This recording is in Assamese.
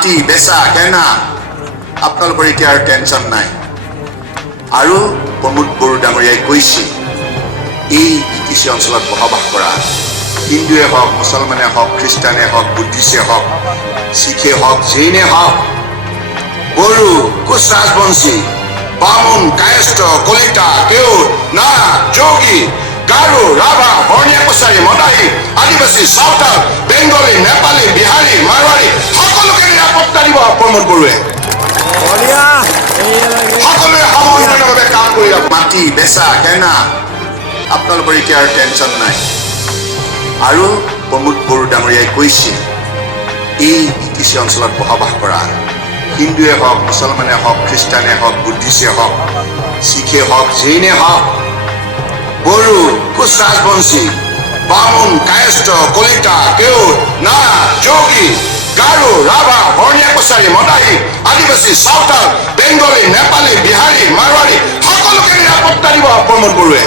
মাটি বেচা কেনা আপোনালোকৰ এতিয়া আৰু টেনশ্যন নাই। আৰু প্ৰমোদ বড়ো ডাঙৰীয়াই কৈছে এই BTC অঞ্চলত বসবাস কৰা হিন্দুৱে হওক, মুছলমানে হওক, খ্ৰীষ্টানে হওক, বুদ্ধিষ্টে হওক, শিখে হওক, জৈনে হওক, বড়ো, কোচ ৰাজবংশী, বামুণ, কায়স্থ, কলিতা, কেওট, নাথ, যোগী, গাৰো, ৰাভা, বৰ্ণীয়া কছাৰী, মদাহী, আদিবাসী, চাওতাল, বেংগলী, নেপালী, বিহাৰী, মাৰোৱাৰী সকলোকে নিৰাপত্তা দিব প্ৰমোদ বড়োৱে। সকলোৱে সমন্বয়ভাৱে কাম কৰি মাটি বেচা কেনা আপোনালোকৰ এতিয়া আৰু টেনশ্যন নাই। আৰু প্ৰমোদ বড়ো ডাঙৰীয়াই কৈছে এই BTC অঞ্চলত বসবাস কৰা হিন্দুৱে হওক, মুছলমানে হওক, খ্ৰীষ্টানে হওক, বুদ্ধিষ্টে হওক, শিখে হওক, জৈনে হওক, বড়ো, কোচ ৰাজবংশী, বামুণ, কায়স্থ, কলিতা, কেওট, নাথ, যোগী, গাৰো, ৰাভা, বৰ্ণীয়া কছাৰী, মদাহী, আদিবাসী, চাওতাল, বেংগলী, নেপালী, বিহাৰী, মাৰোৱাৰী সকলোকে নিৰাপত্তা দিব প্ৰমোদ বড়োৱে।